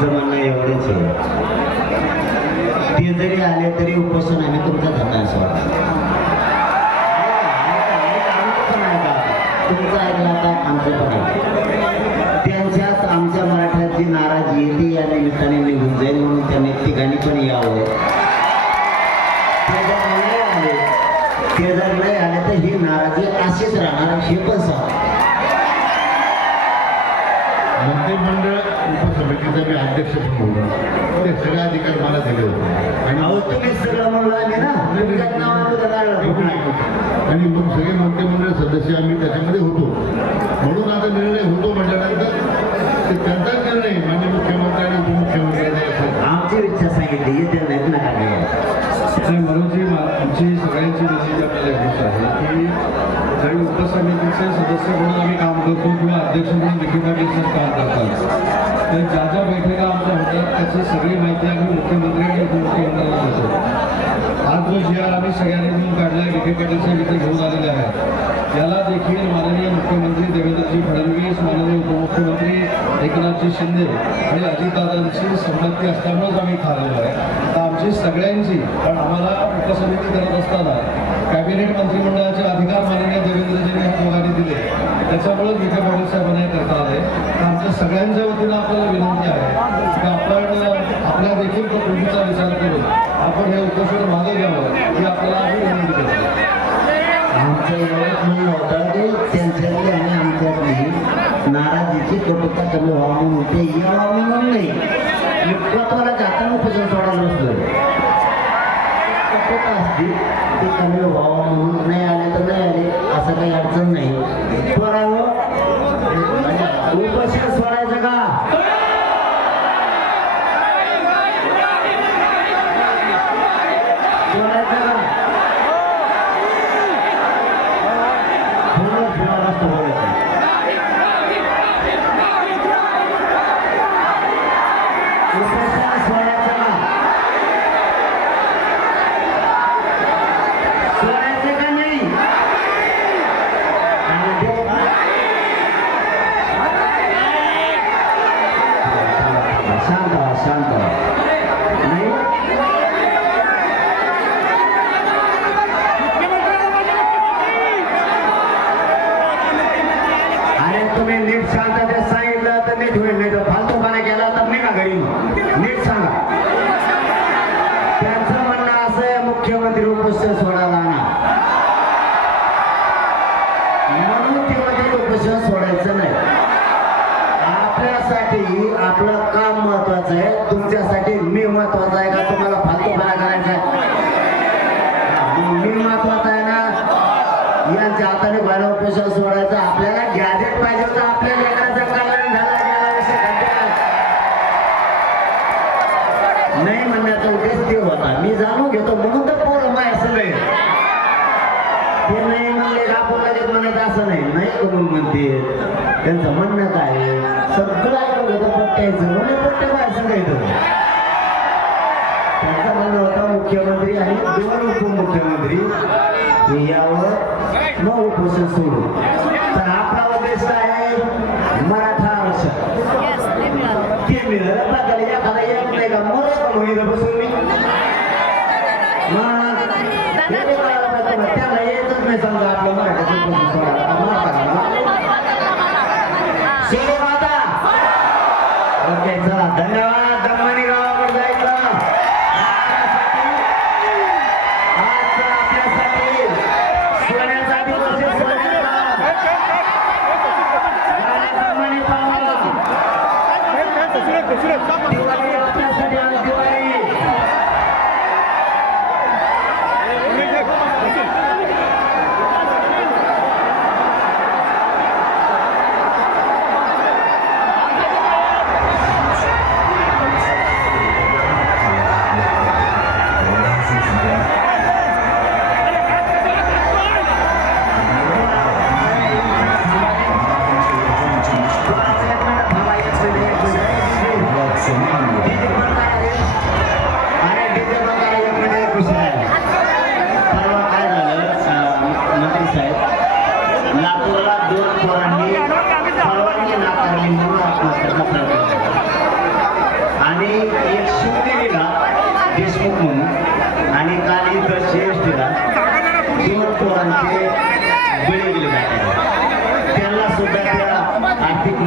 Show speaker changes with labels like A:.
A: आमचं म्हणणं एवढंच आहे. ते जरी आले तरी उपोषण आम्ही तुमचा धंदा सोडा तुमचं आमचं पण त्यांच्यात आमच्या मराठ्यात जी नाराजी येते या निमित्ताने निघून जाईल म्हणून त्यांनी ठिकाणी पण यावं. ते जर नाही ते जर नाही आले तर ही नाराजी अशीच राहणार हे पण सांग
B: मंत्रिमंडळ उपसमितीचा मी अध्यक्ष होतो ते सगळे अधिकार मला दिले होते. आणि
A: अहो तुम्ही सगळं म्हणून आले ना? तुमच्यात नावानं उद्या लागलं.
B: आणि मग सगळे मंत्रिमंडळ सदस्य आम्ही त्याच्यामध्ये होतो. म्हणून आता निर्णय होतो म्हटल्यानंतर ते त्यांचाच निर्णय माननीय मुख्यमंत्री आणि उपमुख्यमंत्र्यांनी असं
A: आमची इच्छा सांगितली येते नाहीत ना काय
C: आणि मनोजी मा- आमची सगळ्यांची विनंती आपल्याला एवढीच आहे की ज्यावेळी उपसमितीचे सदस्य म्हणून आम्ही काम करतो किंवा अध्यक्ष म्हणून विखे पाटील सर काम करतात. तर ज्या ज्या बैठका आमच्या होतात त्याची सगळी माहिती आम्ही मुख्यमंत्री आणि उपमुख्यमंत्र्यांना देतो. आज जो जी आर आम्ही सगळ्यांनी मिळून काढला आहे विखे पाटील साहेब इथे घेऊन आलेले आहे याला देखील माननीय मुख्यमंत्री देवेंद्रजी फडणवीस माननीय उपमुख्यमंत्री एकनाथजी शिंदे आणि अजितदादांची संमती असल्यामुळेच आम्ही खाल्लेलो आहे. आमची सगळ्यांची पण आम्हाला उपसमिती करत असताना कॅबिनेट मंत्रिमंडळाचे अधिकार माननीय देवेंद्रजींनी ह्या दोघांनी दिले. त्याच्यामुळेच विखे पाटील साहेबांना हे करता आले. तर आमच्या सगळ्यांच्या वतीनं आपल्याला विनंती आहे की आपण आपल्या देखील प्रकृतीचा विचार करून आपण हे उपोषण मागे घ्यावं ही आपल्याला आम्ही विनंती करतो.
A: आमचं एवढंच म्हणणं होतं की त्यांच्यातली आणि आमच्यातली नाराजीची कटुता कमी व्हावी म्हणते ते यावं म्हणून नाही युक्तत्वाला जाताना उपोषण सोडायला बसलं कटुता असती ती कमी व्हावं म्हणून नाही आले तर नाही आले असं काही अडचण नाही सोडावं उपोषण सोडायचं का सोडायचं का पूर्ण फिरायला असतो बोलायचं उपोषण सोडायचं का सोडायचं का नाही आणि देऊ का? शांत व्हा शांत. नाही? आणि तुम्ही नीट शांततेत सांगितलं तर नीट होईल नाही तर फालतूपणा केला तर नाही ना घरी नीट सांगा. त्यांचं म्हणणं असं आहे मुख्यमंत्री उपस्थित सोडायला आणा म्हणून ते म्हणजे सोडायचं नाही. आपल्यासाठी आपलं महत्वाचं आहे. तुमच्यासाठी मी महत्त्वाचा आहे का? तुम्हाला फालतूपणा करायचा आहे. मी महत्त्वाचा आहे ना यांच्या हाताने बायला उपोषण सोडायचं. आपल्याला गॅजेट पाहिजे होतं. आपल्या लेकराचं कल्याण झालं. नाही म्हणण्याचा उद्देश ते होता. मी जाणून घेतो. म्हणून तर पोरं माय असं नाही. ते नाही म्हणले का? आपण लगेच म्हणायचं असं नाही. नाही करून म्हणते. त्यांचं म्हणणं काय सगळं ऐकून घेतो. पण पट्ट्याचं म्हणून येतं त्यांचं म्हणणं होतं मुख्यमंत्री आणि दोन उपमुख्यमंत्री यावर मग उपोषण सोडू. तर आपला उद्देश आहे? मराठा आरक्षण. ते मिळालं. बघायला एखादा एक नाही का? बसून मी. पाहिजे त्याला येतच नाही समजा आपलं म्हाताऱ्याला. सोडू ओके धन्यवाद दम्मानी गावाकडे जायचं आपल्यासाठी